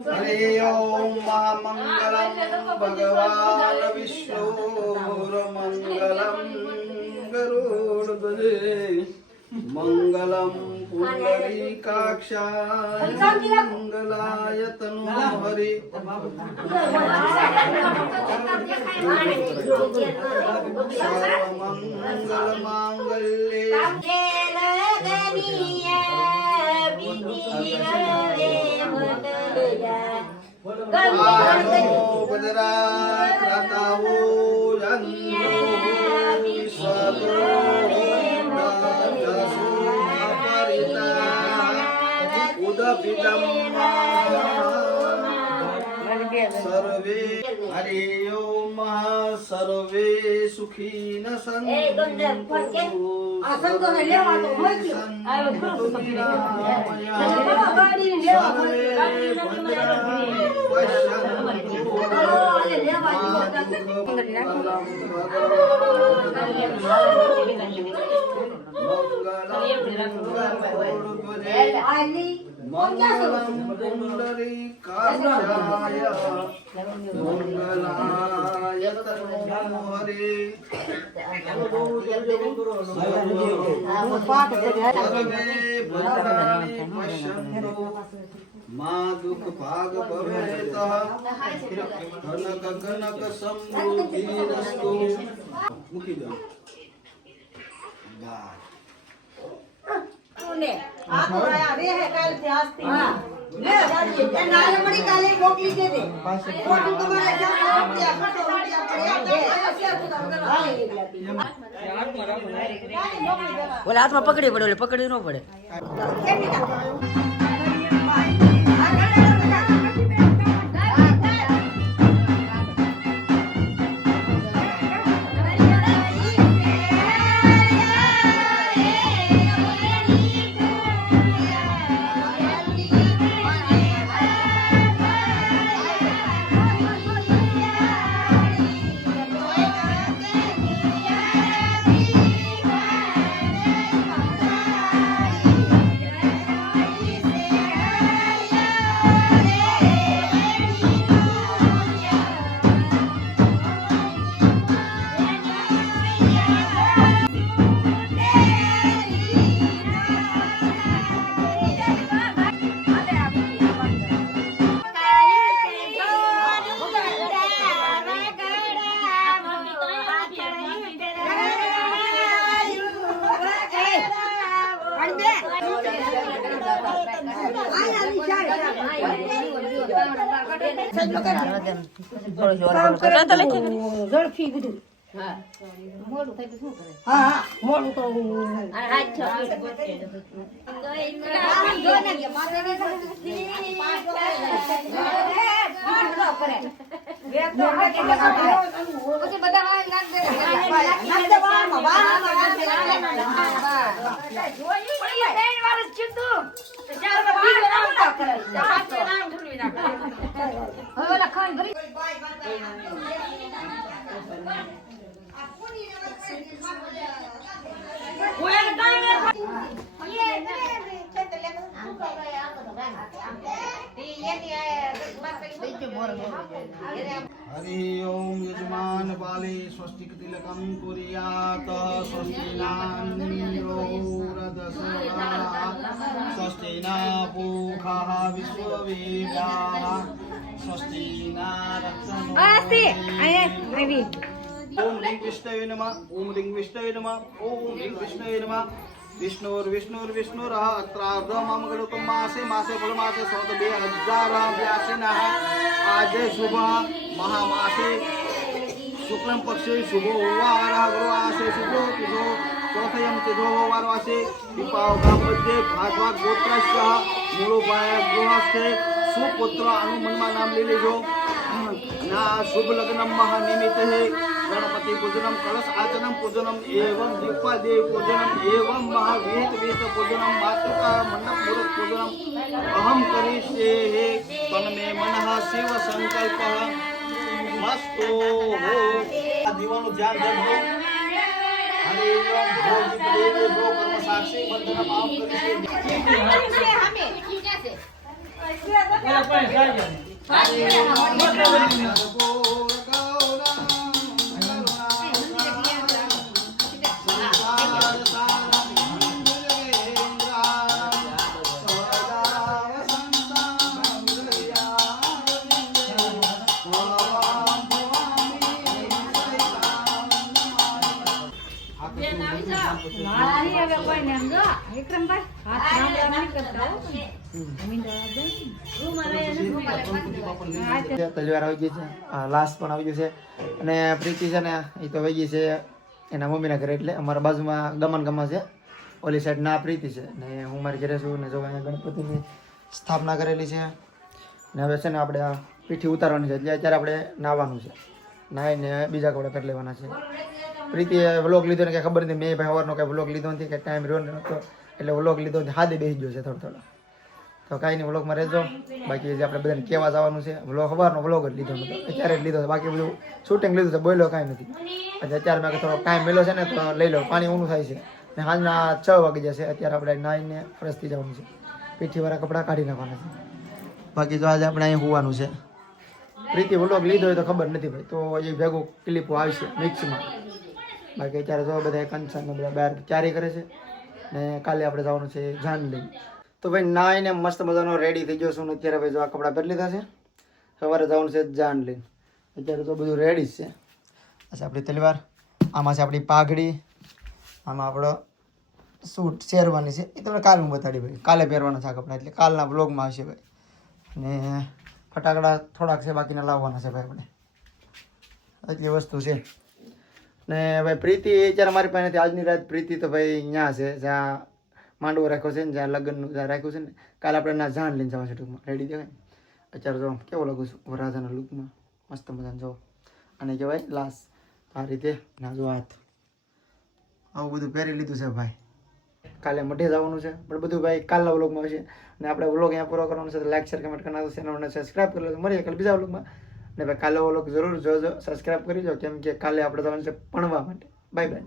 हरि ओम महामंगलम भगवान विष्णुर्मंगलम गरुड़ध्वजे मंगलम पुंडरीकाक्षाय मंगलाय तनोहरि सर्वमंगल मांगल्ये बदरा क्रतावो यन्नो विश्वतो दासो अपरिता उदपिदं सर्वे हरि ओम सर्वे सुखिनः सन्तु मंगलम पुंडरीकाक्षाय मंगलाय तनोहरि सर्वे भद्राणि पश्यन्तु मा दुख भाग भवेतः धनक कनक समृद्धिरस्तु मुखी जाओ ने आप आया रे है काल से आस्ती ले ये नाले मड़ी काले मोकली दे दे फोटो तुम्हारे क्या दिया फोटो दिया बोला हाथ में पकड़ी पड़े पकड़ी न पड़े ઝડપી બધું મોડું થાય તો શું કરે હા મોડું તો हरि ओम यजमान बाले स्वस्तिक तिलकं कुर्यात् स्वस्तिनान्द्रो रदसः स्वस्ति न पूषः विश्ववेदाः स्वस्ति न ओम ह्रीं विष्णवे नमः ओम ह्रीं विष्णवे नमः ओम ह्रीं विष्णवे नमः विष्णुर्विष्णुर्विष्णुरः अत्रार्धमङ्गलोत्तम मासे मासे फलमासे सौद 2082 आज शुभ महामासे शुक्लम पक्षे शुभो वारः गुरुवासे शुभो तिथो चौथयं तिथो वारवासे विपावका मध्ये भागवत गोत्रस्य मूलोपाय गृहस्थे सुपुत्र अनुमन्मा नाम ले लेजो ना शुभ लग्न महानिमित्त है गणपति पूजनम कलश आचनम पूजनम एवं दीपादेव पूजनम एवं महावीत वीत पूजनम मातृका मंडप मूर्त पूजनम अहम करिष्ये हे तन्मे मनः शिव संकल्प मस्तो हो दीवानु ध्यान रखो हरे ओम भो दीपदेव भो कर्म साक्षी बंधन पाप करिष्ये તલવાર આવી ગઈ છે, લાસ્ટ પણ આવી ગયું છે અને પ્રીતિ છે ને એ તો વહી ગઈ છે એના મમ્મીના ઘરે. એટલે અમારા બાજુમાં ગમન છે, ઓલી સાઈડ ના પ્રીતિ છે ને હું મારી ઘરે છું ને જો અહીંયા ગણપતિની સ્થાપના કરેલી છે ને હવે છે ને આપણે આ પીઠી ઉતારવાની છે એટલે અત્યારે આપણે નાહવાનું છે. નાહીને બીજા કપડા પહેરી લેવાના છે. પ્રીતિએ વ્લોગ લીધો ને કંઈ ખબર નથી, મેં ભાઈ સવારનો કંઈ વ્લોગ લીધો નથી, કે ટાઈમ રહ્યો નહોતો એટલે વ્લોગ લીધો નથી, હાથે બેસી ગયો છે થોડો. તો કાંઈ નહીં, વ્લોગમાં રહેજો. બાકી જે આપણે બધાને કહેવા જવાનું છે, વ્લોગ સવારનો વ્લોગ જ લીધો નહોતો, અત્યારે જ લીધો. બાકી બધું શૂટિંગ લીધું છે, બોલ્યો કાંઈ નથી. એટલે અત્યારે મેં થોડો ટાઈમ મળ્યો છે ને તો લઈ લો, પાણી ઊનું થાય છે ને સાંજના 6 વાગી જશે. અત્યારે આપણે નાહીને ફ્રેશ થઈ જવાનું છે, પીઠીવાળા કપડાં કાઢી નાખવાના છે. બાકી તો આજે આપણે અહીં હોવાનું છે. પ્રીતિ વ્લોગ લીધો હોય તો ખબર નથી ભાઈ, તો એ ભેગું ક્લિપો આવશે મિક્સમાં. બાકી અત્યારે જો બધા કંચન બધા બહાર તૈયારી કરે છે ને કાલે આપણે જવાનું છે જાનલી. તો ભાઈ નાઈને મસ્ત મજાનો રેડી થઈ ગયો છું. અત્યારે ભાઈ જો આ કપડાં પહેરી લીધા છે, સવારે જવાનું છે જાનલી. અત્યારે તો બધું રેડી જ છે. અચ્છા આપણી તલવાર, આમાં છે આપણી પાઘડી, આમાં આપણો સૂટ શેરવાની છે. એ તમને કાલે હું બતાડી ભાઈ, કાલે પહેરવાના છે આ કપડાં, એટલે કાલના બ્લોગમાં આવશે ભાઈ. ને ફટાકડા થોડાક છે, બાકીના લાવવાના છે ભાઈ આપણે, એટલી વસ્તુ છે. ને ભાઈ પ્રીતિ અત્યારે મારી પાસે નથી. આજની રાત પ્રીતિ તો ભાઈ અહીંયા છે, જ્યાં માંડવો રાખ્યો છે ને, જ્યાં લગ્નનું જ્યાં રાખ્યું છે ને, કાલે આપણે ના જાન લઈને જવાનું છે ટૂંકમાં. રેડી દેવાય. અત્યારે જો કેવો લાગુ છું વરરાજાના લુકમાં, મસ્ત મજાને જો. અને કહેવાય લાસ આ રીતે ના જો હાથ આવું બધું પહેરી લીધું છે ભાઈ. કાલે મઢે જવાનું છે, પણ બધું ભાઈ કાલના વ્લોગમાં આવશે. ને આપણે વ્લોગ અહીંયા પૂરો કરવાનો છે, તો લાઈક શેર કમેન્ટ કરનાર ચેનલને સબસ્ક્રાઈબ કરી લો. મળીએ કાલે બીજા વ્લોગમાં. ને ભાઈ કાલે વ્લોગ જરૂર જોજો, સબસ્ક્રાઈબ કરી દો, કેમ કે કાલે આપણે જવાનું છે ભણવા માટે. Bye bye.